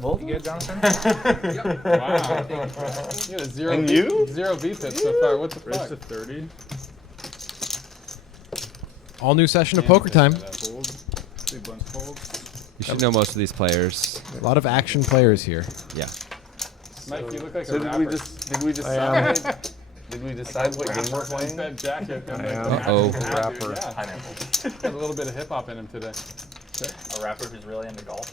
You good, Jonathan? Yep. Wow. You got a zero V pip so far. What the fuck? Raise to 30. All new session of poker time. Fold. Big bunch fold. You should know most of these players. A lot of action players here. Yeah. Mike, you look like So a rapper. did we decide? Did we decide what game we're playing? That jacket. Uh-oh. Rapper. Yeah. Pineapple. Got a little bit of hip hop in him today. A rapper who's really into golf.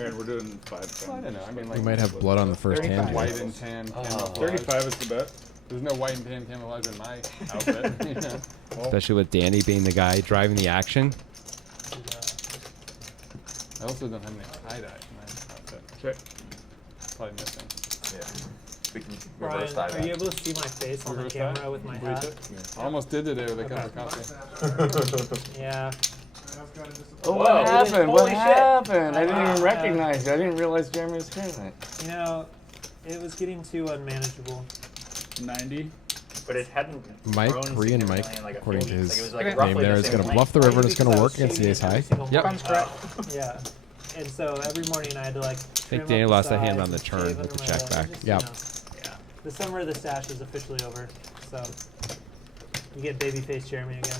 Aaron, we're doing 5. Well, I don't know. I mean, We like might have blood on the first hand. white Here. and tan Oh. camouflage. 35 is the bet. There's no white and tan camouflage in my outfit. You know? Especially with Danny being the guy driving the action. I also don't have any tie-dye in my outfit. Check. Probably missing. Yeah. We can Brian, reverse that. are you able to see my face on the Reverse camera that? with my Bleach hat? it? I almost did today with a cup of coffee. Yeah. Oh, Whoa. what happened? What Holy shit. happened? I didn't even Wow. recognize you. I didn't realize Jeremy was hearing that. You know, it was getting too unmanageable. 90. But it hadn't. Mike, grown Korean significantly Mike, in like a according few to weeks. his Like, it was like name roughly there, the is same going to length. bluff the river and it's going to Because I work was against the shaving ace high. every single Yep. morning. Sounds correct. Yeah. And so every morning I had to like. I think Danny lost a hand on the turn with the check back. Yep. Yeah. The summer of the stash is officially over, so you get babyface Jeremy again.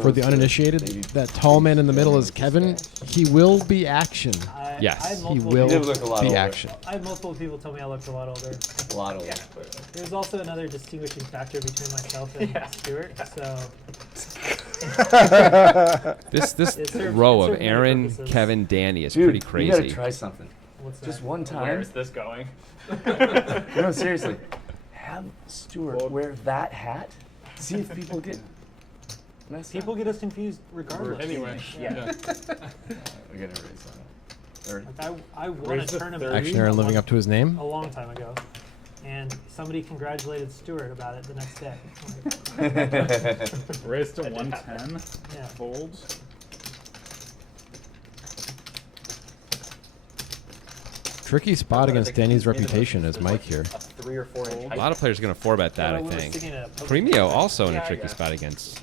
For the uninitiated, that tall man in the middle is Kevin. He will be action. Yes, I had he multiple will You people- did look a lot be older. action. I had multiple people tell me I looked a lot older. A lot older. There's also another distinguishing factor between myself and Stuart. So This It served- row it of served many Aaron, purposes. Kevin, Danny is Dude, pretty you gotta crazy. try something. what's that? Just one Where time. is this going? No, seriously. Have Stuart Fold. wear that hat. See if people get messed People up. get us confused regardless. Anyway. Yeah. We're gonna erase that. Or Like I won a Raise the tournament 30. Action Aaron living up to his name. a long time ago, and somebody congratulated Stuart about it the next day. Like, Raise to 110. yeah. Folds. Tricky spot against Danny's reputation as Mike here. A 3 or 4 inch A lot of players are going to 4-bet that, I When we were think. sitting at a poker Premio table- also in Yeah, a tricky yeah. spot against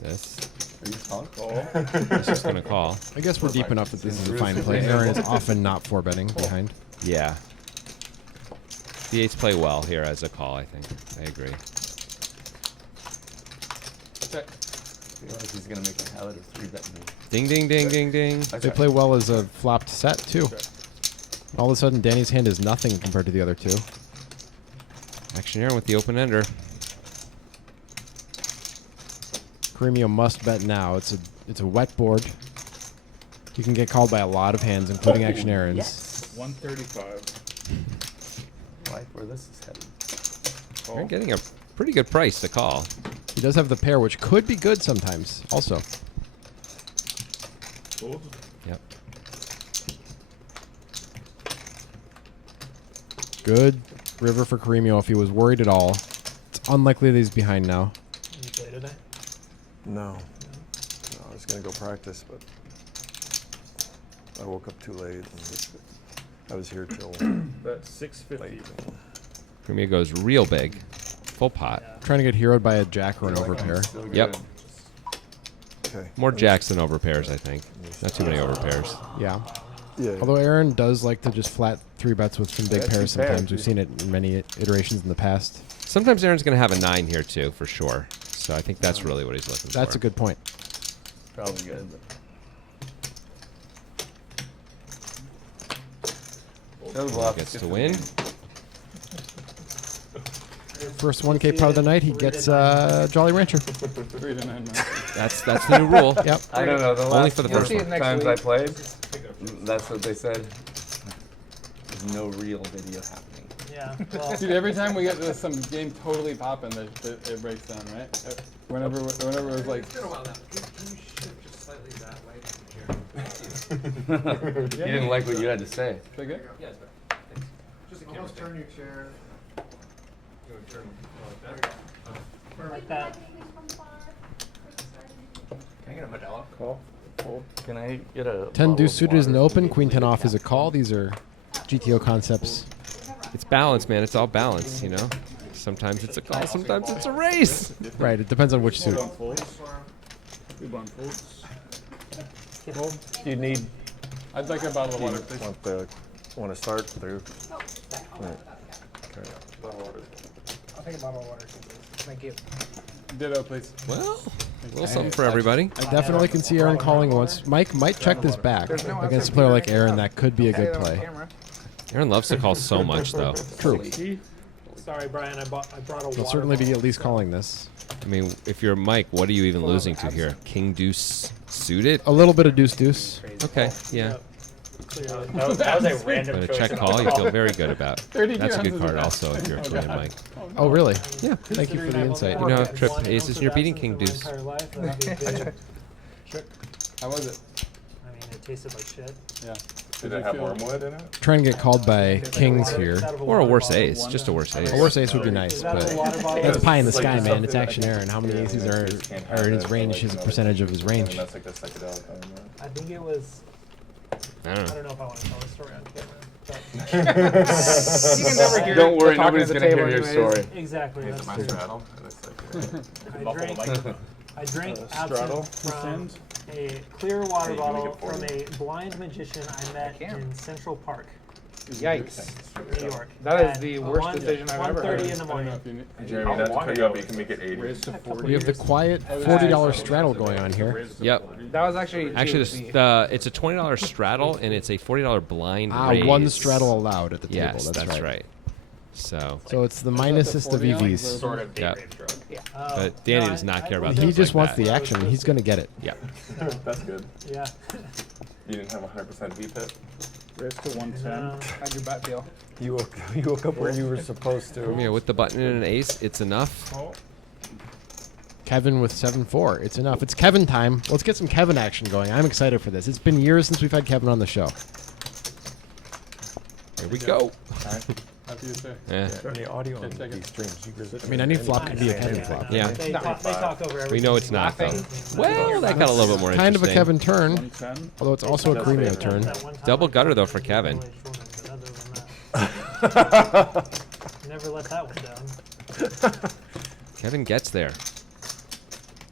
this. Are you calling? Call. He's just going to call. I guess we're deep enough that this is a fine play. Aaron is often not 4-betting behind. Yeah. The eights play well here as a call, I think. I agree. Check. I feel like he's gonna make a habit of 3-betting me. Ding, ding, ding, ding, ding. They play well as a flopped set, too. All of a sudden, Danny's hand is nothing compared to the other two. Action Aaron with the open ender. Premio must bet now. It's a wet board. You can get called by a lot of hands, including Action Aaron's. Yes. 135. Like where this is headed. Aaron getting a pretty good price to call. He does have the pair, which could be good sometimes, also. Fold. Yep. Good river for Caremio if he was worried at all. It's unlikely that he's behind now. You play today? No. No, I was gonna go practice, but I woke up too late. And I was here till Bet 650. late. Premio goes real big. Full pot. Trying to get heroed by a jack or an overpair. Still Yep. good. Okay. More jacks than overpairs, I think. Not too many overpairs. Yeah. Yeah. Although Aaron does like to just flat 3-bets with some big Yeah, pairs two pairs, sometimes. We've yeah. seen it in many iterations in the past. Sometimes Aaron's going to have a 9 here, too, for sure. So I think that's really what he's looking for. That's a good point. Probably good. But He gets to win. First 1K pot of the night, he gets Jolly Rancher. 3 to 9 minutes. That's the new rule. Yep. I don't know. The Only last for the couple first one. times I played, that's what they said. There's no real video happening. Yeah. Well, Dude, every time we get to some game totally popping, it breaks down, right? Whenever it was like, It's been a while now. Can you shift just slightly that way? Chair? You didn't like what you had to say. is that good? Yeah, it's better. Thanks. Just a camera Almost thing. turn your chair. You wanna turn like that? like that. Can I get a Modelo? Call. Fold. Can I get a 10 bottle deuce of suited is an water? open, queen 10 off is a call. These are GTO concepts. It's balance, man. It's all balance, you know? Sometimes it's a call, sometimes it's a raise. Right. It depends on which suit. Blind folds. 2 blind folds. Do you need? I'd like a bottle of water, please. Want to start through? Right. Okay. I'll take a bottle of water. Thank you. Ditto, please. Well, a little something for everybody. I definitely can see Aaron calling once. Mike might check this back. Against a player like Aaron, that could be a good play. Aaron loves to call so much, though. True. Sorry, Brian. I brought a water. He'll certainly be at least calling this. I mean, if you're Mike, what are you even losing to here? King deuce suited? A little bit of deuce deuce. Okay, yeah. Clearly. That was a random But a choice. check in call, the you feel very good about. 32 That's a good ounces card of also if you're Oh, playing God. Mike. Oh, really? Yeah. Thank you for the insight. You know how trip One aces ounce and you're of beating absinthe king in my deuce. entire life, that'd be a good- How was it? I mean, it tasted like shit. Yeah. Did it have wormwood in it? Trying to get called by kings here. It's out of Or a water worse bottle. ace, just a worse ace. A worse ace would be Is nice, that a but water bottle? that's pie in the It's like sky, man. something It's that- action Aaron. How many Yeah, aces you are just can't are have in it his for, range? like, His another percentage of his And range. that's like the psychedelic element. I think it was. I I don't know. don't know if I want to tell the story on camera. But You can never hear Don't worry, the talking nobody's at the gonna hear table your anyways. story. exactly, that's true. straddle. And it's like, I drank straddle. absinthe from Send. a clear water Hey, you make bottle it for from me. a blind magician I met in Central Park, Yikes. New York. That is at the worst 1 decision I've ever 1:30 heard. in the I don't know morning. if you need. Jeremy, not to cut you off, but you can make it 80. Raise to 40. We have the quiet $40 straddle going on here. Yep. That was actually Actually, GHC. it's a $20 straddle and it's a $40 blind Ah, raise. one straddle allowed at the table. Yes, That's right. right. So, So it's the Is that minusest the of 40 ounce EVs. or- Sort of Yeah. date rape drug. Yeah. But Danny does not care about He things just like wants that. the action, and he's going to get it. Yeah. That's good. Yeah. You didn't have 100% VPIP? Raise to 110. How'd your butt feel? You woke up where you were supposed to. Yeah, with the button and an ace, it's enough. Kevin with 7-4. It's enough. It's Kevin time. Let's get some Kevin action going. I'm excited for this. It's been years since we've had Kevin on the show. Here we go. After you say. Yeah. Any audio on Ten seconds. these streams? You guys- I mean, any flop could be a Kevin flop. Yeah. They talk over everything. We know it's not, though. Nothing. Well, that got a little bit more Kind of a interesting. Kevin turn, 110. although it's also a Gremio turn. That one time Double I gutter, though, talked for to a Kevin. middle-aged woman, but other than that, never let that one down. Kevin gets there.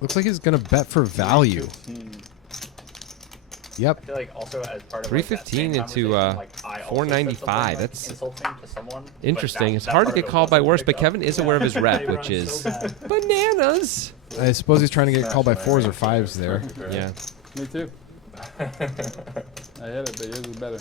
Looks like he's going to bet for value. 15. Yep. I feel like also as part of 315 like, that same into, conversation, like, I also said 495. something, like, That's insulting to someone. Like, interesting. that- It's that hard to part get of it called by wasn't worse, but picked up. Kevin is aware of his rep, They which run is so bad. bananas. I suppose he's trying to get called by 4s or 5s there. Yeah. Me too. I hit it, but yours is better.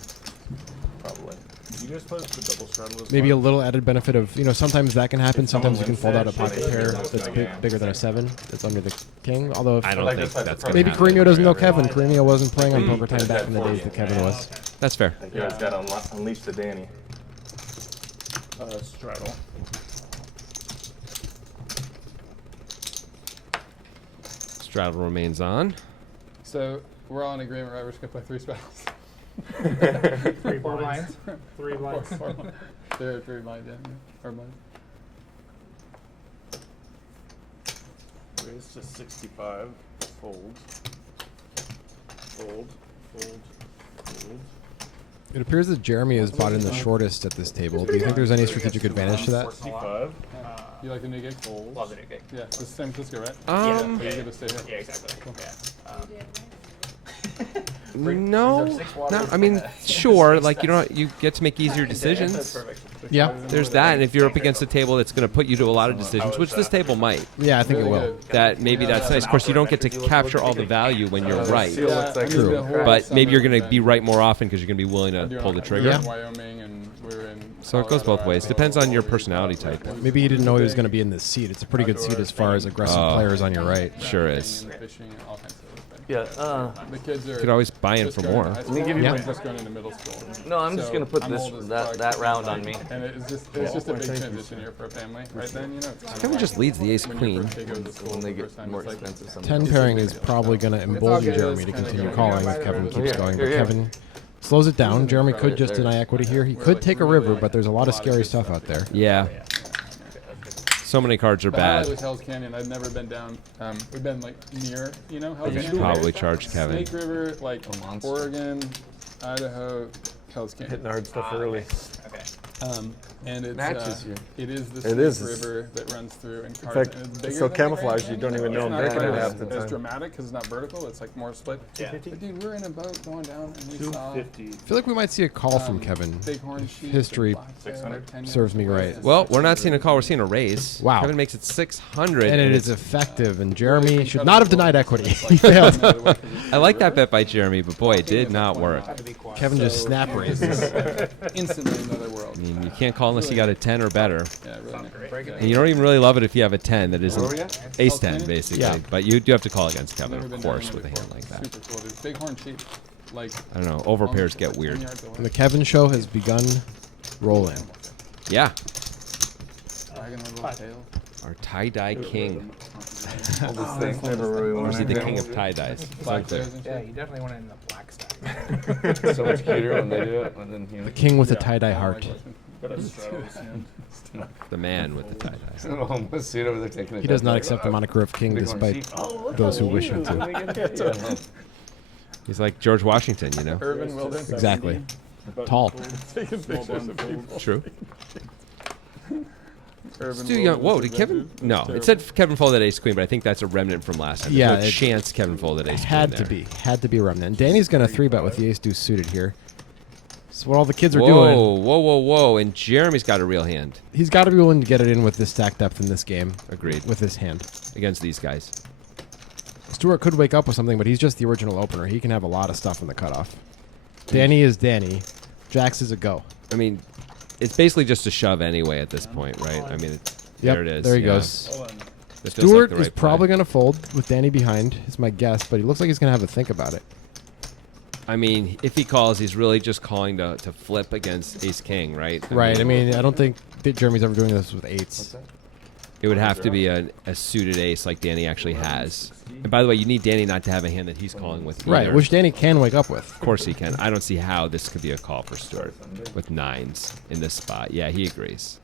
Probably. You guys play the double straddle as Maybe a well? little added benefit of, sometimes that can happen. If someone Sometimes you can wins fold that, out a pocket should they pair go to that's the game? bigger than a 7 that's under the king. Although if I don't like think this type that's of going to maybe happen. Carino doesn't know Kevin. Carino wasn't playing on poker time Is back that in the days 40? that Kevin was. That's fair. You guys got to unleash the Danny. Straddle. Straddle remains on. So we're all in agreement, right? We're just gonna play 3 straddles. 3 Four blinds. blinds. 3 blinds. There are 3 blinds, yeah. Or blinds. Raise to 65. Fold. Fold. Fold. Fold. It appears that Jeremy is bought in the shortest at this table. Do you think there's any strategic advantage to that? 65. You like the new gig? Love the new gig. Yeah, this is San Francisco, right? Yeah, Um, So you get to stay here. Yeah, exactly. Yeah. No, Reserve 6 water. no. I mean, sure. Like you get to make easier That's decisions. perfect. Yeah. There's that, and if you're up against a table that's going to put you to a lot of decisions, which this table might, Yeah, I think it Really will. good. that maybe that's nice. Of course, you don't get to capture all the value when you're right, Seal looks like I mean, True. the whole but maybe you're summer going to be we've right more often because you're going to be willing been to doing pull the all- trigger. we were in Yeah. Wyoming and we were in So it goes both Colorado, ways. Idaho, Depends on your all these personality places. type. Maybe he didn't know he was going to be in this seat. It's a pretty good seat as far as aggressive Oh. players on your right. Sure Camping is. and fishing and all kinds of stuff. Yeah. The kids are. You could always buy in just for going more. to high Let me school, give you Yeah. or my- just going into middle school. No, I'm just So, gonna put I'm this old as that fuck, round on me. And it's just a big transition here for a family, right then, you know. It's kinda Kevin like just leads the ace when queen. your first kid goes to school When they the get first time, more it's like- expensive, some 10 pairing is probably going to embolden Jeremy to continue calling if Kevin keeps going. But Kevin slows it down. Jeremy could just deny equity here. He could take a river, but there's a lot of scary stuff out there. Yeah. So many cards are The highlight was bad. Hell's Canyon. I'd never been down. We've been like near, Hell's You should Canyon. probably charge Kevin. Snake River, like Oregon, Idaho, Hell's Canyon. Hitting hard stuff early. Okay. And it's Matches here. it is the It Snake is. River that runs through and In carves. fact, and it's it's bigger so than the camouflaged Grand you don't even Canyon. know It's I'm not breaking quite it half as, the as time. dramatic because it's not vertical. It's like more split. Yeah. But dude, we're in a boat going down and we saw 250. I feel like we might see a call from Kevin. bighorn sheep. history and black bear, 10 serves me yards right. away. Well, we're not seeing a call. We're seeing a raise. Wow. Kevin makes it 600. And it it's is effective, and Jeremy should not have denied equity. He It's like failed. another way 'cause it's I like that river. bet by Jeremy, but boy, it did not work. Had to be quiet. Kevin just So, snap raises. Instantly another world. I mean, you can't call unless you got a 10 or better. Yeah, really. And you don't even really love it if you have a 10 that Where are we isn't at? ace Oh, 10, 10? basically. Yeah. But you do have to call against Kevin, Never of been course, down with a here hand like before. that. Super cool, dude. Bighorn sheep, like I don't know. Overpairs almost, get like 10 weird. yards away. And the Kevin show has begun rolling. Yeah. Dragging their little tail. Our tie-dye king. All this thing. Never really Or is he learned. the king of tie-dyes? It's Black unclear. bears and Yeah, shit. you definitely want it in the black stack. So much cuter when they do it. And then, you know, King with a Yeah. tie-dye I don't heart. like watching. But I'm Straddle's hand. The man with the tie-dye. little homeless suit over there taking a He does dump, not like, accept the moniker of king, Bighorn despite sheep. Oh, look those how who wish him cute. to. Yeah. He's like George Washington, you know? Urban wilderness. Exactly. Tall. Taking pictures of people. True. Urban Stu Young. Whoa, wilderness did Kevin? adventures. No, That's it terrible. said Kevin folded ace queen, but I think that's a remnant from last time. Yeah, There's no it chance Kevin folded ace queen. Had to there. be. Had to be a remnant. Danny's going to 3-bet with the ace deuce suited here. That's what all the kids are Whoa, doing. whoa, whoa, whoa. And Jeremy's got a real hand. He's got to be willing to get it in with this stack depth in this game. Agreed. With this hand. Against these guys. Stewart could wake up with something, but he's just the original opener. He can have a lot of stuff in the cutoff. Danny is Danny. Jax is a go. I mean, it's basically just a shove anyway at this point, right? I mean, Yep, there it is. there he yeah. goes. Oh, and This feels Stewart like the is right play. probably going to fold with Danny behind, is my guess, but he looks like he's going to have a think about it. I mean, if he calls, he's really just calling to flip against ace king, right? Right. I mean, I don't think that Jeremy's ever doing this with eights. It would have to be a suited ace like Danny actually has. And by the way, you need Danny not to have a hand that he's calling with either. Right, which Danny can wake up with. Of course he can. I don't see how this could be a call for Stewart with nines in this spot. Yeah, he agrees.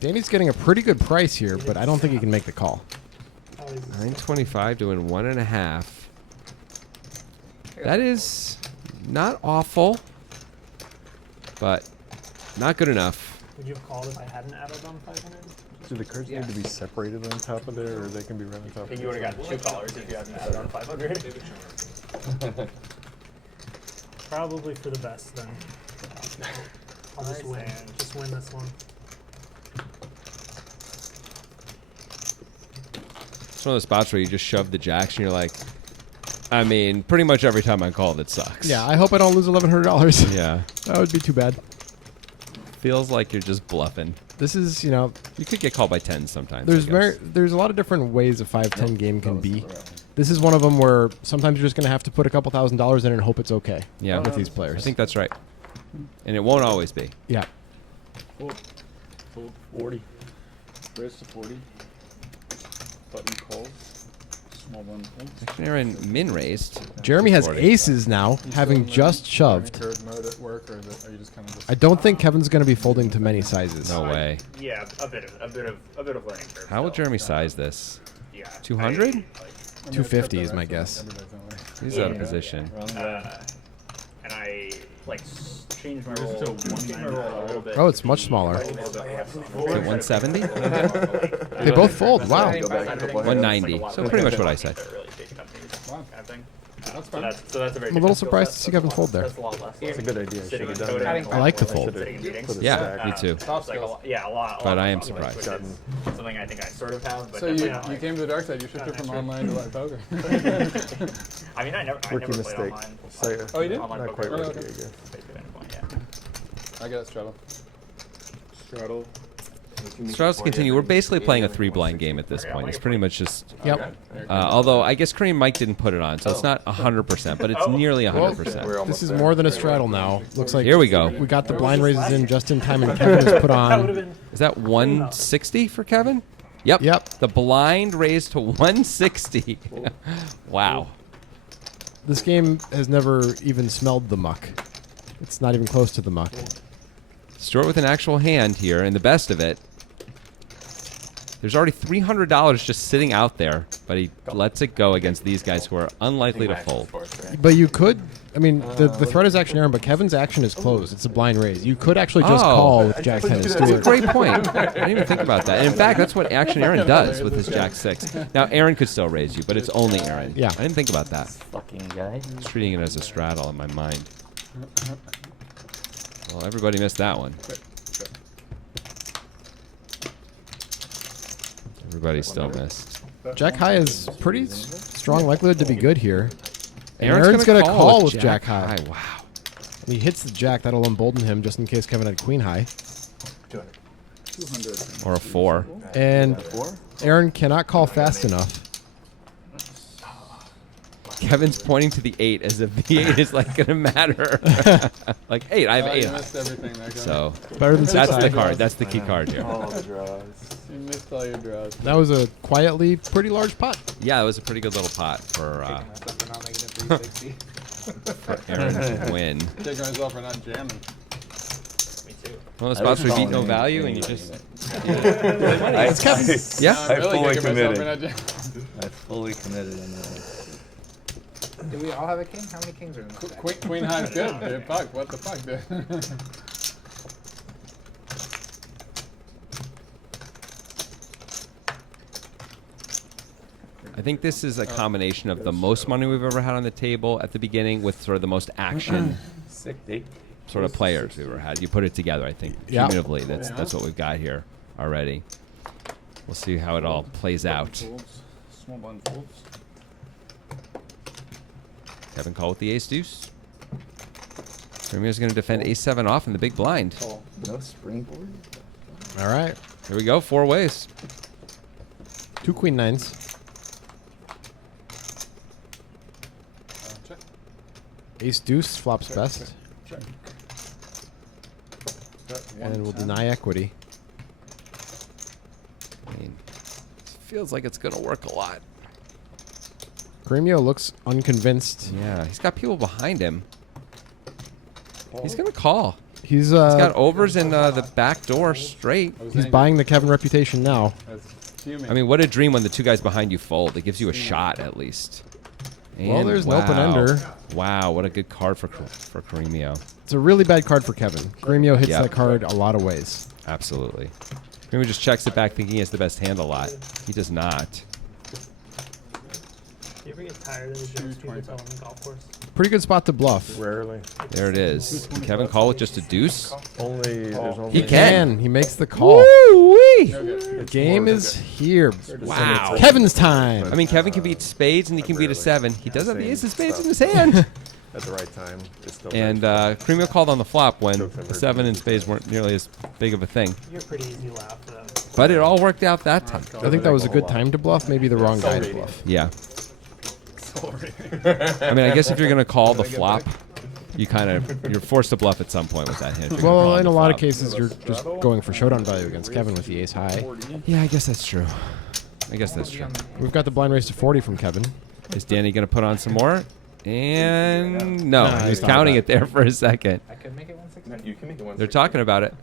Danny's getting a pretty good price here, but I don't think he can make the call. How is this? 925 doing 1.5. That is not awful, but not good enough. Would you have called if I hadn't added on 500? Do the cards need to be separated on top of there, or they can be right on top of You would have got 2 callers if you hadn't added on 500. Probably for the best then. I'll just win. Nice. Just win this one. It's one of those spots where you just shove the jacks and you're like, I mean, pretty much every time I call, it sucks. Yeah, I hope I don't lose $1,100. Yeah. That would be too bad. Feels like you're just bluffing. This is, you know, You could get called by 10 sometimes. I there's guess. there's a lot of different ways a 5-10 game can be. This is one of them where sometimes you're just going to have to put a couple $1,000s in and hope it's okay Yeah. with these I players. think that's right. And it won't always be. Yeah. Fold. 40. Raise to 40. Button calls. Small one folds. Aaron min raised. Jeremy has 40. aces now, You still having in the just shoved. curve mode at work, or are you just kind of just I don't think Kevin's going to be folding to many sizes. No way. Yeah, a bit of learning curve. How will still. Jeremy size this? Yeah. 200? I, like, 250 is my guess. He's Yeah. out of position. and I like changed my Raise roll. to Changed my roll a little bit. Oh, it's much smaller. Is it 170? They both fold. Wow. 190. So pretty much what I said. Wow. Kind of thing. That's So fine. that's a very I'm a little surprised to see Kevin fold there. That's a lot less. That's a good idea. Sitting Should've and done coding. that. I like the fold. Sitting in meetings. Put a Yeah, stack. me too. Top It's like skills. yeah, a lot. But I am of surprised. which is something I think I sort of have. But So you definitely not, came to the dark side. You shifted from online to live poker. I mean, I never Rookie played mistake. online. Say, Oh, you did? Online not poker. quite Oh, rookie, I okay. guess. Basically, at any point, yeah. I got straddle. Straddle. Straddles continue. We're basically playing a 3-blind game at this point. It's pretty much just. Yep. Although I guess Kareem Mike didn't put it on, so it's not 100%, but it's nearly 100%. This is more than a straddle now. Looks like Here we go. we got the blind raises in just in time, and Kevin has put That would have on. been. Is that 160 for Kevin? Yep. Yep. The blind raised to 160. Wow. This game has never even smelled the muck. It's not even close to the muck. Stewart with an actual hand here, and the best of it. There's already $300 just sitting out there, but he lets it go against these guys who are unlikely to fold. But you could I mean, the threat is action Aaron, but Kevin's action is closed. It's a blind raise. You could actually just call with Jack 10 and That's a Stewart. great point. I didn't even think about that. And in fact, that's what action Aaron does with his Jack 6. Now, Aaron could still raise you, but it's only Aaron. Yeah. I didn't think about that. Fucking guy. I was treating it as a straddle in my mind. Well, everybody missed that one. Everybody still missed. Jack high is pretty strong likelihood to be good here. And Aaron's gonna gonna call with Jack high. Wow. And he hits the Jack. That'll embolden him just in case Kevin had Queen high. 200. Or a 4. And Aaron cannot call fast enough. Kevin's pointing to the 8 as if the 8 is like gonna matter. Like 8, I have Oh, 8. you missed everything there, Kevin. So Better than that's 6 the high. card. That's the key card here. All the draws. You missed all your draws. That was a quietly pretty large pot. Yeah, it was a pretty good little pot for Myself for not making it 360. Aaron to win. Kicking myself for not jamming. Me too. One of the spots where you beat no value and you just. It's Kevin. Yeah. I'm really fully kicking myself for not jamming. I fully committed on that. Do we all have a king? How many kings are in this deck? Queen high's good, dude. Fuck, what the fuck, dude? I think this is a combination of the most money we've ever had on the table at the beginning with sort of the most action Sick, D. sort of players we've ever had. You put it together, I think. Yeah. Cumulatively, that's what we've got here already. We'll see how it all plays out. Folds. Small blind folds. Kevin call with the ace deuce. Premier's going to defend ace 7 off in the big blind. No springboard? All right. Here we go, 4 ways. 2 queen nines. Check. Ace deuce flops best. Check. And we'll deny equity. I mean, feels like it's going to work a lot. Gremio looks unconvinced. Yeah, he's got people behind him. He's going to call. He's He's got overs in the back door straight. I was he's angry. buying the Kevin reputation now. That's fuming. I mean, what a dream when the 2 guys behind you fold. It gives you a shot at least. Well, And there's an open ender. Wow, what a good card for Caremio. It's a really bad card for Kevin. Gremio hits Yep. that card a lot of ways. Absolutely. Caremio just checks it back thinking he has the best hand a lot. He does not. Do you ever get tired of the jokes people tell on the golf course? Pretty good spot to bluff. Rarely. There it is. Can Kevin call with just a deuce? Only there's only He can. He makes the call. Woo-wee! The game is here. Wow. Kevin's time. I mean, Kevin can beat spades and he can beat a 7. He does have the ace of spades in his hand. at the right time. It's still And very fun. Cremio called on the flop when Jokes I've the heard 7 from and spades weren't nearly as big of a thing. You're pretty easy to laugh though. But it all worked out that time. I think that was a good time to bluff. Maybe the wrong guy to bluff. Yeah. I mean, I guess if you're going to call the flop, you're forced to bluff at some point with that hand. if you're gonna Well, call in the a lot of flop. cases, you're just going for showdown value against Kevin with the ace high. Yeah, I guess that's true. I guess that's true. We've got the blind raise to 40 from Kevin. Is Danny going to put on some more? And no, Nah, he was he's not counting that. it there for a second. I could make it 160. No, you can make it one. They're talking about it.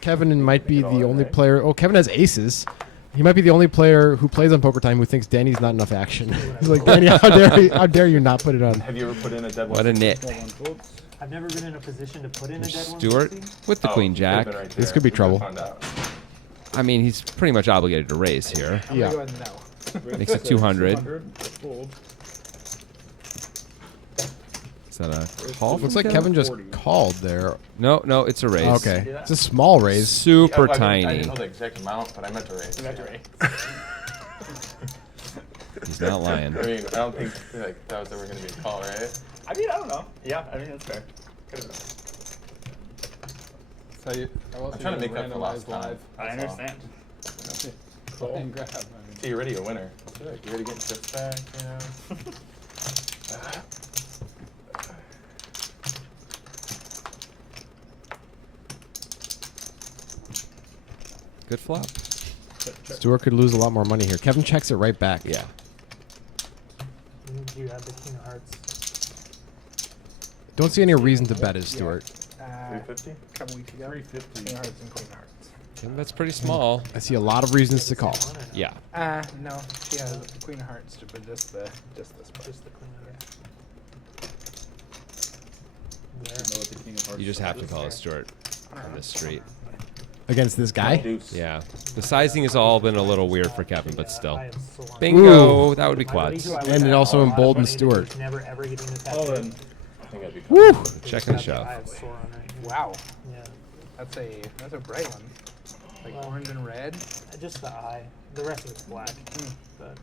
Kevin might be the only player. Oh, Kevin has aces. He might be the only player who plays on Poker Time who thinks Danny's not enough action. He's like, Danny, how dare you not put it on? Have you ever put in a dead one? What a nit. I've never been in a position to put in a dead one. Stuart with the Queen Jack. This could be trouble. I mean, he's pretty much obligated to raise here. I'm Yeah. gonna go ahead and no. Makes it 200. Fold. Is that a call? Looks from like Kevin just called there. No, it's a raise. Okay. It's a small raise. Super I tiny. didn't know the exact amount, but I meant to raise. He's not lying. I mean, I don't think like that was ever going to be a call, right? I mean, I don't know. Yeah, I mean, that's fair. Could've been. So I'm trying to make up for lost time. live. I understand. Fucking grab. I mean. See, you're already a winner. I feel like you're already getting chips back, you know? Good flop. Stuart could lose a lot more money here. Kevin checks it right back. Yeah. You have the king of hearts. Don't see any reason to bet as Stuart. 350? A couple weeks ago. 350. King of hearts and queen of hearts. That's pretty small. I see a lot of reasons to call. Yeah. No, she has queen of hearts, but just this part. Just the queen of hearts. know what the king of hearts You just have to is. call it Stuart on this street. Against this guy? Deuce. Yeah. The sizing has all been a little weird for Kevin, but still. I am so on. Bingo. That would be quads. And it also emboldened Stewart. Who's never ever getting this Oh, tattoo. then I think I'd be Woo! Checking the I shove. have sore on right here. Wow. Yeah. That's a bright one. Like Well, orange and red. Just the eye. The rest of it's black. But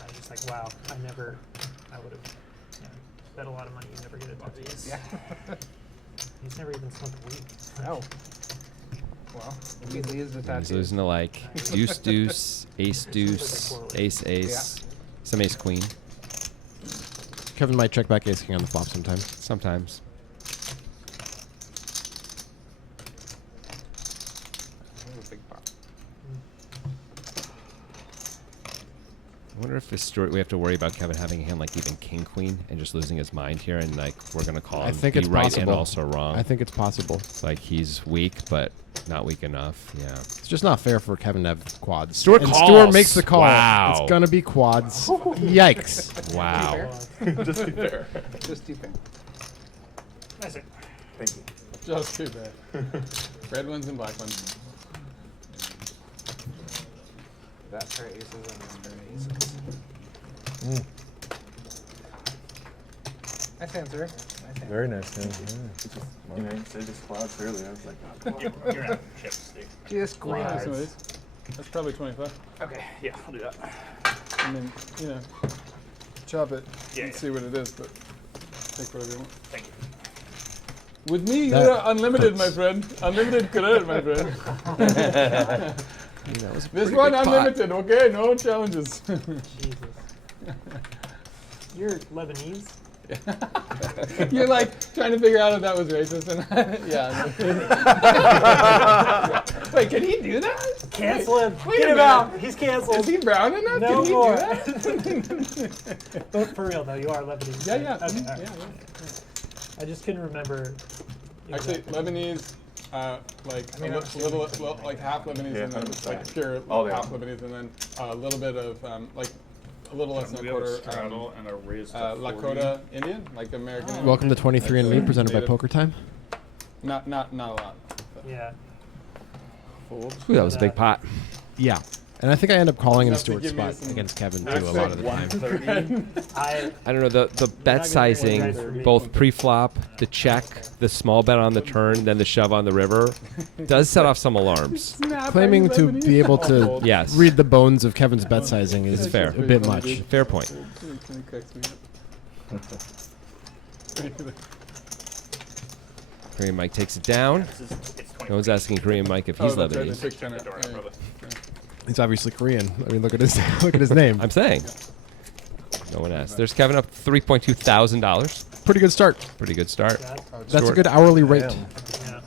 I was just like, wow, I would have bet a lot of money you never get a tattoo. Yeah. He's never even smoked weed. Oh. Well, he leaves the He's tattoo. losing to like deuce, deuce, ace, deuce, ace, ace, some ace, queen. Kevin might check back ace king on the flop sometime. Sometimes. That was a big pot. I wonder if this Stuart, we have to worry about Kevin having a hand like even king, queen, and just losing his mind here, and like we're gonna call him I think be it's right possible. and also wrong. I think it's possible. Like he's weak, but not weak enough. Yeah. It's just not fair for Kevin to have quads. Stuart and calls. Stuart makes the call. Wow. It's gonna be quads. Yikes. Wow. Just be fair. Just too fair. Nice. Thank you. Just too bad. Red ones and black ones. That's her aces and that's her aces. Nice answer. Nice answer. Very nice. Yeah. You know, you said just quads earlier. I was like, oh, You're out chips, dude. Just Can we have some of quads. these? That's probably 25. Okay, yeah, I'll do that. And then, chop it Yeah, and yeah. see what it is, but take whatever you want. Thank you. With me, That you're unlimited, my friend. Unlimited credit, my friend. This one unlimited, okay? No challenges. Jesus. You're Lebanese? You're like trying to figure out if that was racist, and yeah. Wait, can he do that? Cancel him. Wait Get a him minute. out. He's Is canceled. he brown enough? No can he more. do that? But for real though, you are Lebanese. Yeah, right? yeah. Okay, Mhm, all right. yeah. I just couldn't remember. Actually, exactly. Lebanese, like I mean, a little, like half Lebanese, Yeah, and then like 100%. pure Oh, yeah. half Lebanese, and then a little bit of like a little less than a We have a quarter straddle and a raise to 40. Lakota Indian, like American. Indian. Welcome to 23andMe, presented by Native. Poker Time. Not a lot. Yeah. Fold. Ooh, that was a big pot. Yeah. And I think I end up calling in Enough to Stuart's give me spot some- against Kevin, I'd too, a say lot of the time. I I don't know, the bet not sizing, gonna win, guys, both pre-flop, the check, the small bet on the turn, then the shove on the river, does set off some alarms. Claiming to be able to Yes. read the bones of Kevin's bet sizing is It's fair. a bit much. Fair point. Korean Mike takes it down. It's 20. No one's asking Korean Mike if he's Lebanese. He's obviously Korean. I mean, look at his look at his name. I'm saying. No one asked. There's Kevin up $3.2 thousand. Pretty good start. Pretty good start. That's a Stuart. good hourly rate. Yeah.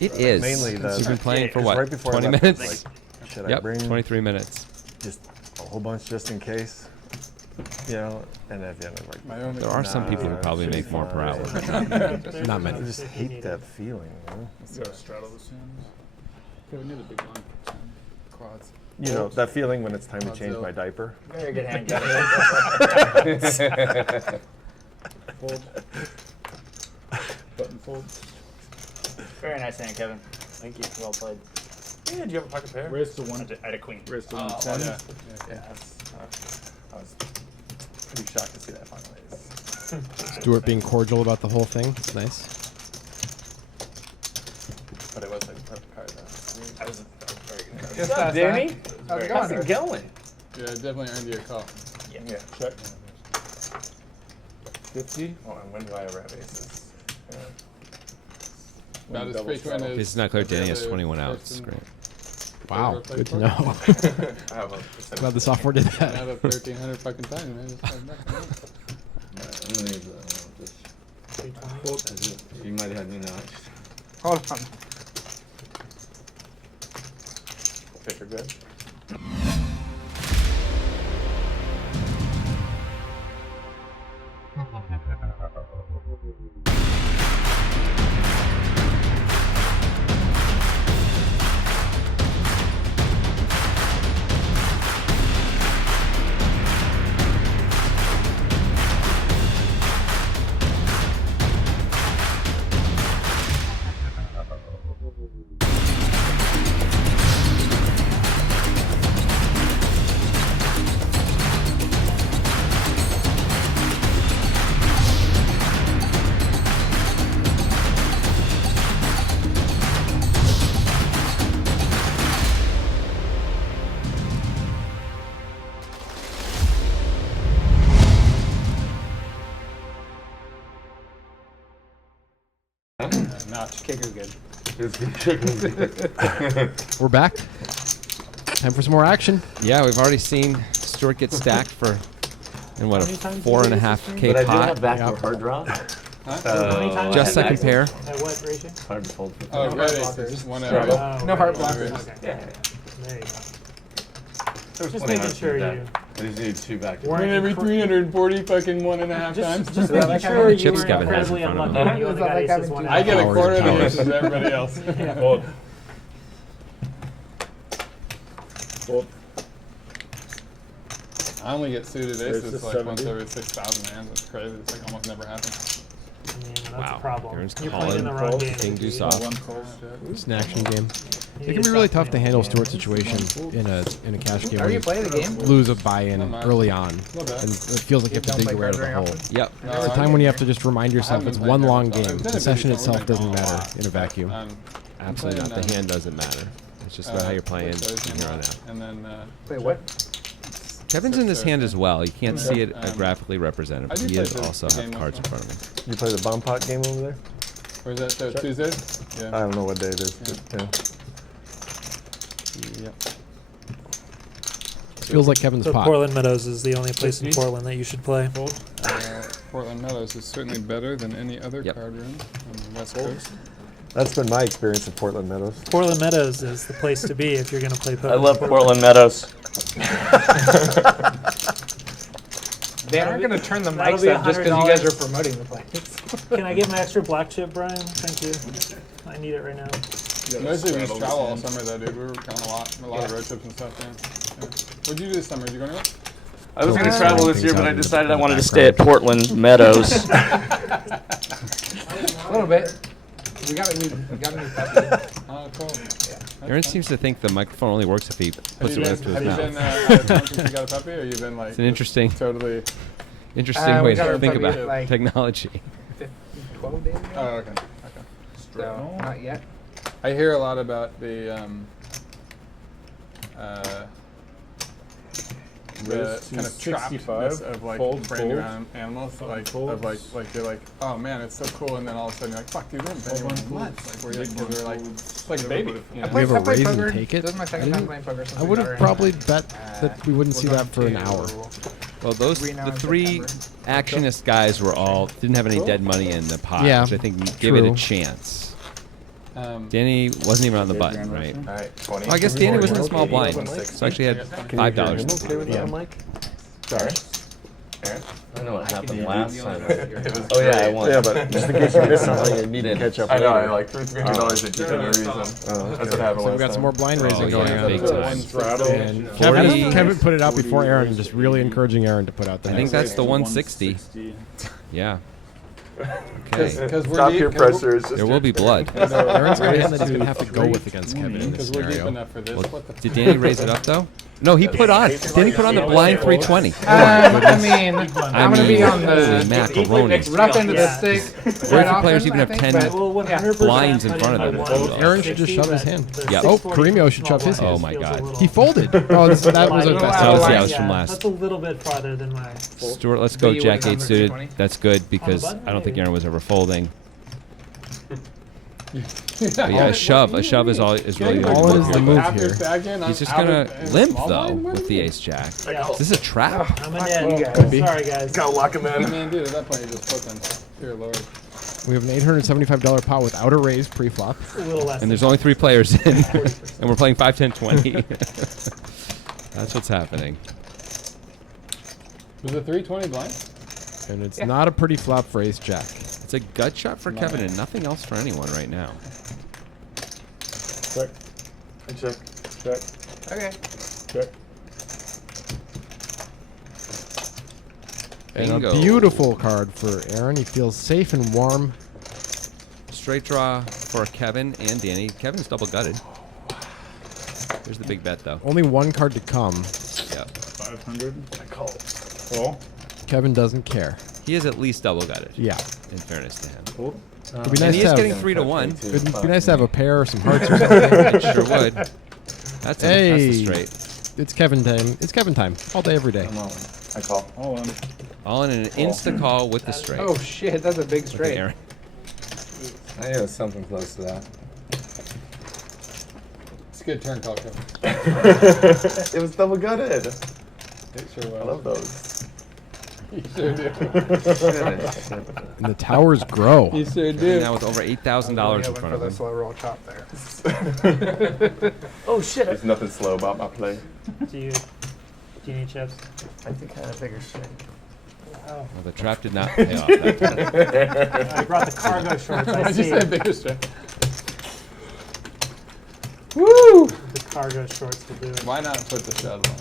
It is. Mainly the- You've been playing for It's what? right before 20 I left, minutes? like, should I Yep, bring 23 minutes. just a whole bunch just in case? And at the end, I'm like, There are some people who Nah, probably should be make more per hour. fine. Not many. I just hate that feeling. You gotta straddle the sands. Okay, we need a big one. Quads. You know, that feeling when it's time to change Godzilla. my diaper. Very good hand, Fold. Button fold. Very nice hand, Kevin. Thank you. Well played. Yeah, did you have a pocket pair? Raise to I one. had a queen. Raise to Oh, 110. yeah. Yeah. I was pretty shocked to see that finally. Stuart being cordial about the whole thing. It's nice. But it was like a perfect card though. That was very good. Just that, Danny? How's it How's going? it going? Yeah, it definitely earned you a call. Yeah. Yeah. Check. 50. Oh, and when do I ever have aces? Yeah. About as double frequent straddle. as. It's not clear Danny has the 21 person outs. Great. Wow. Play Good to poker. know. I have a Glad the software did I have that. up 1,300 fucking times, man. Just like that. You might have me now. Hold on. Picture good. notch. Kicker's good. We're back. Time for some more action. Yeah, we've already seen Stuart get stacked for, in what, a How many times 4.5K But I do have pot. backdoor hard draw. How many times Just have you second pair. At what ratio? Hard to fold. Oh, No red heart aces. blockers. One Struggle. arrow. No heart right. blockers. Okay. Yeah. There you go. There's Just plenty making hard sure to do you that. I just need 2 backdoor. weren't Win every incre- 340 fucking 1.5 times. Just Yeah, making like how sure many you chips were Kevin has in incredibly front of unlucky. him. You only It's got like aces having one two I get a Powers quarter of and the powers. aces as everybody else. Fold. Fold. I only get suited There's aces the like once 70. every 6,000 hands. That's crazy. It's like almost never happens. Man, that's Wow. a problem. Aaron's You're playing in the calling. wrong game. King deuce off. One call. It's an action game. You It can need be really stop tough to playing. handle Stuart's situation in a cash game. Are Where you playing the game? lose a buy-in Not much. early on, Not bad. and it feels like you have to don't dig play your way out of the cards hole. very Yep. No, It's a I time when you have to just remind yourself haven't it's played one very long much. game. I've been The a session big itself doesn't tournament matter in a vacuum. Absolutely not. playing, The hand doesn't matter. It's just about how you're playing from here on out. And then Wait, what? Kevin's in this hand as well. You can't see it Um, graphically represented, I but do he play is the also game have cards in once front of him. You play the bomb pot game over there? where's that? Tuesdays? I Yeah. don't know what day it is. But, yeah. Yep. Feels like Kevin's So pot. Portland Meadows is the only place in Portland that you should play. Portland Meadows is certainly better than any other Yep. card room on the West Coast. That's been my experience at Portland Meadows. Portland Meadows is the place to be if you're going to play poker. I love Portland Meadows. They aren't going to turn the that'll mics be up just because you guys $100. are promoting the place. Can I get my extra black chip, Brian? Thank you. I need it right now. Mostly we just travel all summer though, dude. We were going a lot of road trips and stuff. Yeah. What'd you do this summer? Did you go anywhere? I was going to Focus travel on this year, things but I out in the- decided in I the wanted to stay at background. Portland Meadows. A little bit. We got a new puppy. Oh, cool. Aaron seems to think the microphone only works if he puts it right up to his Have you mouth. been out of town since you got a puppy, or you've been like? It's an interesting, Totally. interesting we way got to our think puppy about at, like, technology. 12 days ago? Oh, okay. So, not yet. I hear a lot about the Raise kind of 265, trapness of like fold, brand new fold. animals, like Fold. of like you're like, oh man, it's so cool, and then all of a sudden you're like, fuck, dude, we haven't been here in months. Like where you're like, they're like, it's like a baby. You know? We have a I played raise and poker. take it? This is my second time playing poker since I we would got her have in. probably bet that we wouldn't see that for an hour. Well, those Three now the in three September. actionist guys were all didn't have any dead money in the pot, Yeah, which I think gave it a true. chance. Danny wasn't even on the button, right? All right, 20. Oh, I guess Danny was in the small blind, so actually had $5. I'm okay with that, Mike? Sorry. I know what happened last time. was Oh yeah, I won. Yeah, but just in case you missed something, you need to catch up I know, I later. like $300 a keep any reason. Oh, That's okay. what happened So we last got some more blind raising Oh, going yeah, on. big time. One straddle. And 40. Kevin put it out before Aaron, just really encouraging Aaron to put out the I think hand. that's the 160. Yeah. Okay. Because we're Stop deep, your pressure. It's just There will be blood. Aaron's got a hand that he's going to have to go with against Kevin in this because we're deep scenario. enough for this. Well, What the did Danny raise it up though? No, he put on. Danny put on the blind 320. I mean, I'm going to be on holy the macaroni. rough end of the Yeah. stick. Very few players even have 10 Well, 100% blinds in but front of if I them. won Aaron should just 60, shove his but hand. the Yep. Oh, 640 Caremio should shove his small hand. blind Oh my feels a God. little- He folded. Oh, that was a Like, best. That was the yeah, outs from last. That's a little bit farther than my. Stuart, let's So go you Jack would've 8 done suited. 320? That's good because button, I don't think maybe? Aaron was ever folding. But yeah, a shove is really the All only it is move the here. move Half here. your back end, He's I'm just out gonna of- limp small though blind, with what? the ace jack. Yeah. This is a trap. I'm a dead. you guys. Could be. Sorry, guys. Gotta lock him I in. mean, dude, at that point you're just flipping. Dear Lord. We have an $875 pot without a raise pre-flop. A little less. And there's only 3 players in, and we're playing 5, 10, 20. That's what's happening. Was it 320 blind? And it's not a pretty flop for ace jack. It's a gut shot for Kevin and nothing else for anyone right now. Check. Check. Check. Okay. Check. And a Bingo. beautiful card for Aaron. He feels safe and warm. Straight draw for Kevin and Danny. Kevin's double gutted. Here's the big bet though. Only one card to come. Yep. 500. I call. Call. Kevin doesn't care. He is at least double gutted. Yeah. In fairness to him. Fold. It'd be And nice he to is have, getting 3 to 1. it'd be nice to have a pair or some hearts or something. It sure would. That's a Hey. straight. It's Kevin time. It's Kevin time. All day, every day. I'm all in. I call. All in. All in an insta call with the straight. Oh, shit. That's a big Look at straight. Aaron. I think it was something close to that. It's a good turn call, Kevin. It was double gutted. It sure was. I love those. You sure do. And the towers grow. You sure And do. now with over $8,000 in Hoping front for of the him. slow roll chop there. Oh shit! There's nothing slow about my play. Do you need chips? I think I had a bigger string. Oh, Well, the trap did not pay off that time. I brought the cargo shorts. I Why'd you see. say biggest string? Woo! The cargo shorts will do it. Why not put the shuttle on?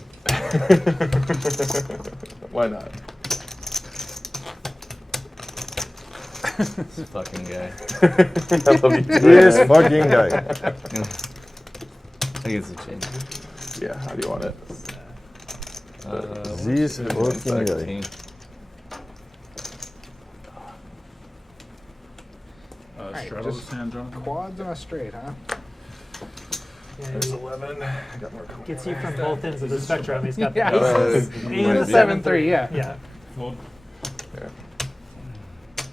Why not? This fucking guy. I love you too. This fucking guy. I guess it's a change. Yeah, how do you want it? This fucking guy. 16. Alright, straddle just the hand, Jonathan. Quads on a straight, huh? Yeah, There's he 11. I got more coming. gets you from both ends of the spectrum. He's got the Yeah. aces He's and a the 7-3, yeah. Yeah. Fold. Yeah.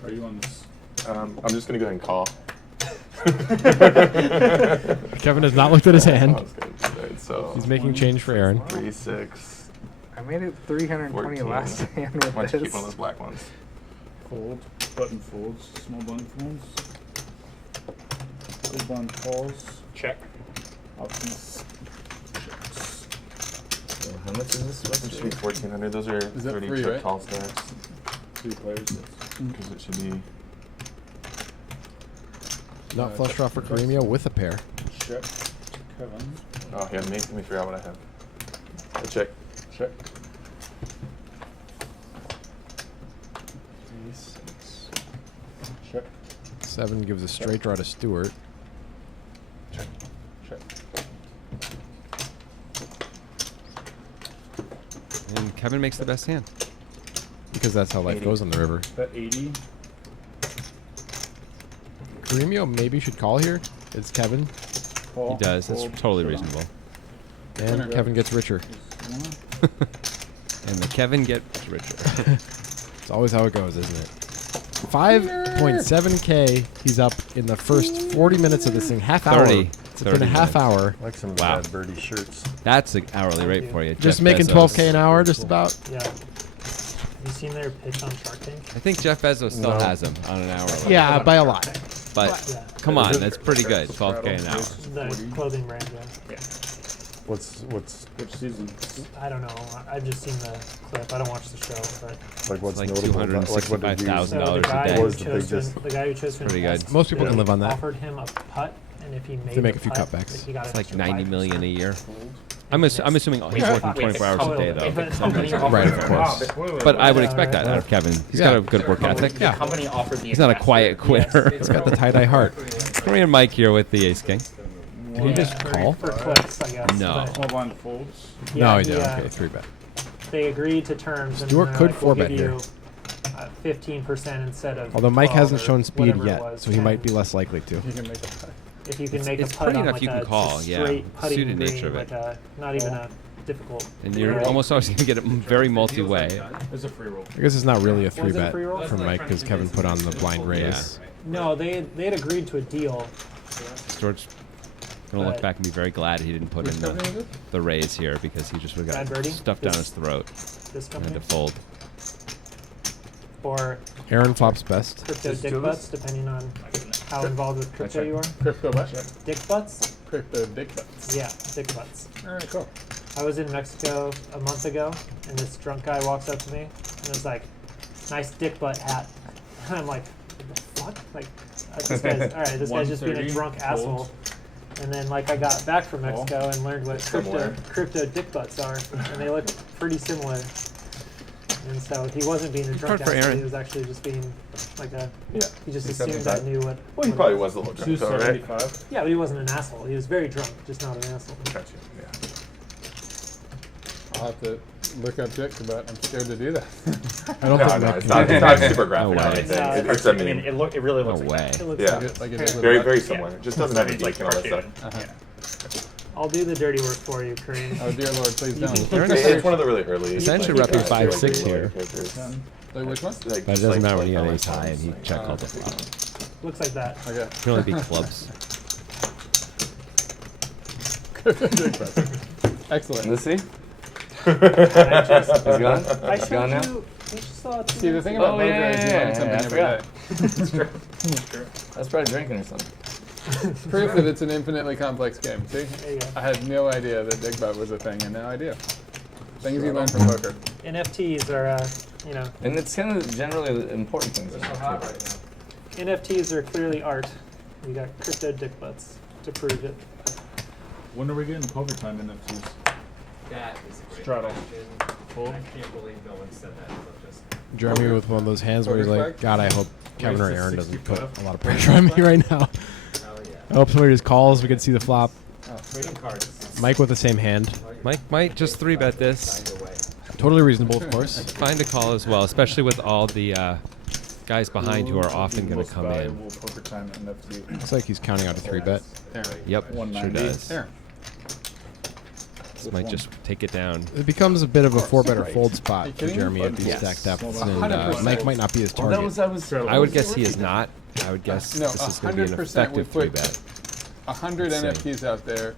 Are you on this? I'm just gonna go ahead and call. Kevin has not looked at his hand. Oh, that's good. Right, so He's making change for Aaron. 3, 6. I made it 320 14. last hand with Why don't you this. keep one of those black ones? Fold. Button folds. Small button folds. Big button calls. Check. Options. Checks. So how much is this It supposed should to be be? 1400. Those are Is that 30 free, chip right? tall stacks. 3 players. Yes. Because it should be. Not flush draw for Kareemia with a pair. Check. Kevin. Oh, yeah, let me figure out what I have. I check. Check. Check. 7 gives a straight draw to Stewart. Check. Check. And Kevin makes the best hand. Because that's how life 80. goes on the river. Bet 80. Kareemio maybe should call here. It's Kevin. Call. He does. That's Fold, totally showdown. reasonable. And Kevin gets richer. Is one. And the Kevin gets richer. It's always how it goes, isn't it? 5.7K. He's up in the first 40 minutes of this thing. Half hour. 30. It's been a half minutes. hour. Like some Wow. bad birdie shirts. That's an hourly rate for you. Just Jeff making Bezos. 12K an hour, just about. Yeah. Have you seen their pitch on Shark Tank? I think Jeff Bezos still No. has him on an hour. Yeah, by a lot. But Yeah. come on, that's pretty good. 12K an hour. The clothing brand, yeah. What's Which season? I don't know. I've just seen the clip. I don't watch the show, but like what's like notable? About, like what did you? so $265,000 the guy a day. who What was the chose to, biggest? the guy who chose to Pretty invest, good. Most people can live on that. offered him a putt, and if he made They make the a few putt, cutbacks. he got It's an like extra 90 million a 5%. year. I'm assuming he's working 24 hours a day though. If a company offered Right, him of a course. putt, But I would expect that out of Kevin. He's got Yeah. a good work ethic. the company offered the He's not a investor- quiet quitter. Yes, He's got the tie-dye heart. Korean Mike here with the Ace King. Did he just call? for clicks, I guess. No. but Small blind folds. yeah, No, he did. uh, Okay, 3-bet. They agreed to terms. And Stewart they're could like, we'll 4-bet give here. you, 15% instead of. Although Mike 12 hasn't or shown speed whatever it yet, was, so he might 10. be less likely to. You can make a putt. If you can It's- make it's a putt pretty on enough like you can a call, just yeah. straight putting Suited green, nature of like it. a not even a difficult. And you're green. almost always going to get it very multi-way. It's a free roll. I guess it's not really a Was it a 3-bet free roll? from Mike because Kevin put on the blind raise. No, they had agreed to a deal. George going to look But- back and be very glad he didn't put in Which company is it? the raise here because he just would have Bad got birdie? stuffed down This- his throat This and had company to fold. or Aaron flops best. crypto dick butts, depending on how involved with crypto you are. Crypto what? Dick butts? Crypto dick butts. Yeah, dick butts. Alright, cool. I was in Mexico a month ago, and this drunk guy walks up to me and was like, "Nice dick butt hat." And I'm like, "What the fuck?" Like, this guy's all right. This guy's just being a 130, drunk fold. asshole. And then like I got back from Call. Mexico and learned what Similar. crypto dick butts are, and they look pretty similar. And so he wasn't being a drunk Hard for asshole. Aaron. He was actually just being like a. Yeah. He just assumed I 275. knew what. Well, he what probably it was a little drunk, though, right? 275. Yeah, but he wasn't an asshole. He was very drunk, just not an asshole. Got you. Yeah. I'll have to look up dick, but I'm scared to do that. I don't No, think no, Mike it's can not do super that. graphic. No or way. anything. It's a I mean, meme. it really No looks way. It looks Yeah. like it. Like it is with Very, that. very similar. Just doesn't have any deep like and all that stuff. cartoon. I'll do the dirty work for you, Kareem. Oh dear Lord, please don't. Aaron It's is one of the really early. essentially like, repping like, 5'6" like, here. characters. Like which one? Like, But it just, doesn't like, matter when you like, got ace high and he like, check called the flop. Looks like that. Okay. Can only be clubs. Excellent. Let's see. Nice. It's gone. I It's gone showed now. you. You just saw it 2 See, the minutes thing ago. about poker is you learn something I every forgot. day. It's true. It's true. I was probably drinking or something. Proof that it's an infinitely complex game. See? There you go. I had no idea that Dig Bet was a thing, and now I do. Things you learn from poker. NFTs are, you know, And it's kind of generally the important things. They're so hot right now. NFTs are clearly art. We got crypto dick butts to prove it. When are we getting poker time NFTs? That is a great Straddle. question. Fold. I can't believe no one said that. So just Jeremy with one of those hands where he's Poker like, flag? God, I hope Kevin or Raise to Aaron doesn't put 65. a lot of pressure on me right now. hell yeah. I hope somebody just calls. We can see the flop. Trading cards. Mike with the same hand. Mike might just 3-bet this. Totally reasonable, of course. Fine to call as well, especially with all the guys behind who are often going to come in. Valuable poker time NFT. Looks like he's counting out a 3-bet. There. Yep, sure 190. does. There. This might just take it down. It becomes a bit of a 4-better Right. fold Are spot you for kidding me? Jeremy at these Yes. stacked depths, Well, and 100%. Mike might not be his Well, that target. was. I would guess he is not. I would guess No, this is going to be an 100% we effective put 3-bet. 100 Insane. NFTs out there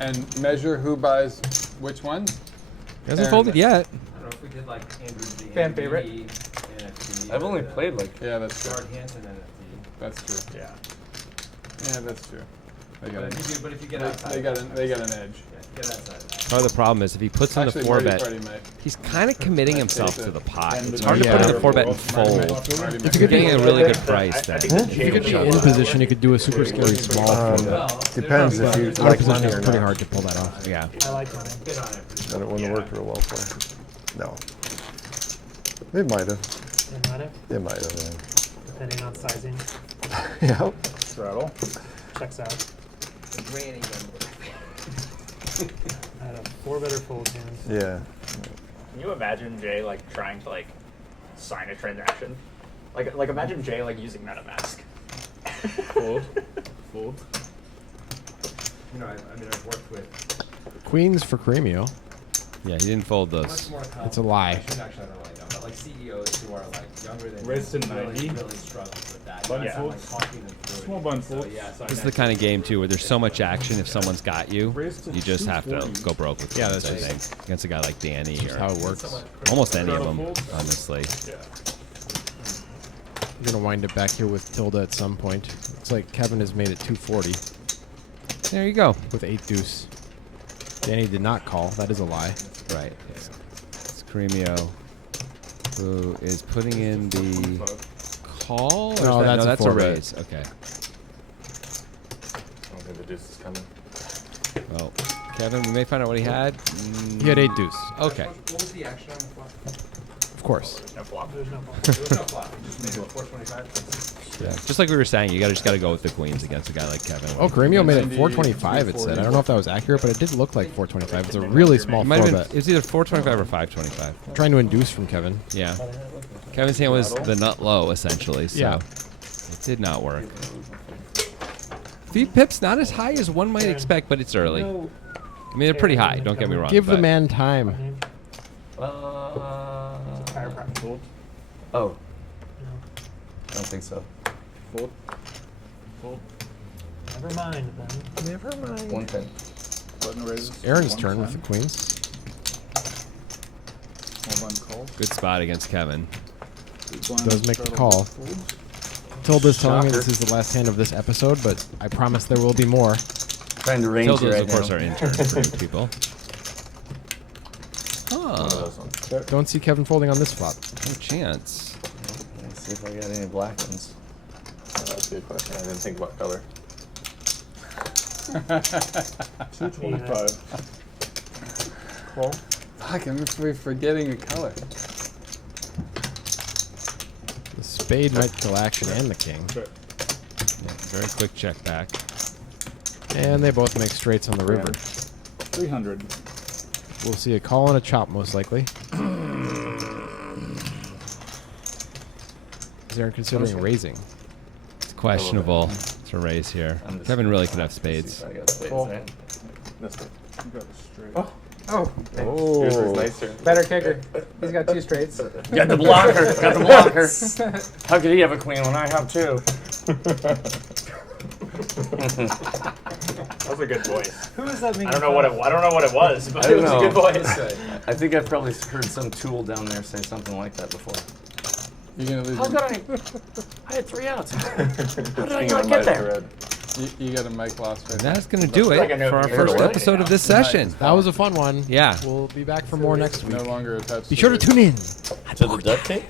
and measure who buys which ones. Hasn't Aaron, folded yet. I don't know if we did like Andrew the Fan favorite? NFT. I've only played like. Yeah, that's true. Guard Hansen NFT. That's true. Yeah. Yeah, that's true. They got, But if you get they, outside, they got an edge. yeah, get outside. Part of the problem is if he puts in the Actually, Marty 4-bet, Party might. he's kind of committing himself to the pot. It's And hard to the put in the yeah. 4-bet and Marty fold. might. Marty might. You're getting a really good I price think then. the If you could be Jay in would position, you could do a super scary small fold. Depends if you Out of like position, money it's or pretty not. hard to pull that off. Yeah. I like mine. Bid on it. That it wouldn't work real well for you. No. It might have. It might have, It might have. depending on sizing. Yeah. Yep. Straddle. Checks out. Granny number. I had a 4 better fold hand. Yeah. Can you imagine Jay like trying to like sign a transaction? Like imagine Jay like using MetaMask. Fold. Fold. You know, I mean, I've worked with Queens for Cremio. Yeah, he didn't fold much those. more It's a lie. I don't really know, but like CEOs who are like younger than Raise to me really, 90. really struggle with that. Button I'm like folds. talking them through Small it. button So, folds. yeah, so This is the kind of game too where there's so much action. If someone's got you, Raise to you just have to 240. go broke with Yeah, queens, that's I think, against a guy like Danny That's how or it works. almost any of Straddle them, fold. honestly. Yeah. We're gonna wind it back here with Tilda at some point. Looks like Kevin has made it 240 There you go. with 8 deuce. Danny did not call. That is a lie. Right. It's Cremio who is putting in the call. Or is No, that, that's a that's a 4-bet. raise. Okay. I don't think the deuce is coming. Well, Kevin, we may find out what he had. He had 8 deuce. Okay. What was the action on the flop? Of course. No flop. There's no fold. There was no flop. You just made it 425. Yeah. Just like we were saying, you just got to go with the queens against a guy like Kevin. Oh, Cremio made it 425, it said. I don't know if that was accurate, but it did look like 425. It's a really small It might have been. 4-bet. It was either 425 or 525. I'm trying to induce from Kevin. Yeah. Kevin's hand was the nut low essentially, so Yeah. it did not work. 3 pips, not as high as one might expect, but it's early. No. I mean, they're pretty high. Don't get me wrong. Give the but man time. Name. Chiropractor. Fold. Oh, No. I don't think so. Fold. Fold. Never mind then. Never mind. 110. Button raises. Aaron's turn with the 110. queens. Small blind calls. Good spot against Kevin. Big blind Does make the straddle call. folds. Tilda's telling me Shocker. this is the last hand of this episode, but I promise there will be more. Trying to range Tilda's, you right of course, now. our intern for new people. One of Huh. those ones. Don't see Kevin folding on this flop. No chance. Let's see if I got any black ones. That's a good question. I didn't think about color. 225. Call. Fuck, I'm forgetting the color. The spade might kill action and the king. Check. Yeah, very quick check back. And they both make straights on the river. 300. We'll see a call and a chop, most likely. Is Aaron considering raising? It's questionable to raise here. I'm just- Kevin really could have See spades. if I got spades, Cool. right? Missed it. You got a straight. Oh. Oh, Yours is nicer. better kicker. He's got 2 straights. Got the blocker. Got the blocker. How could he have a queen when I have 2? That was a good voice. Who is that? I don't know what it was, but I it don't was know. a good voice. I think I've probably heard some tool down there say something like that before. You're gonna lose. How your- could I had 3 outs. How did I King not on get my there? thread. You got a mic lost right That's going to do Like I it know for our you're first really episode of this now. session. That was a fun one. Yeah. We'll be back for more next It's week. no longer attached. Be sure to tune in. To the duct tape?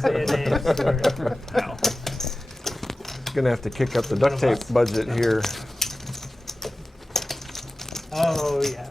Say a name, Stuart. No. Gonna have to kick up the duct tape budget here. Oh yeah.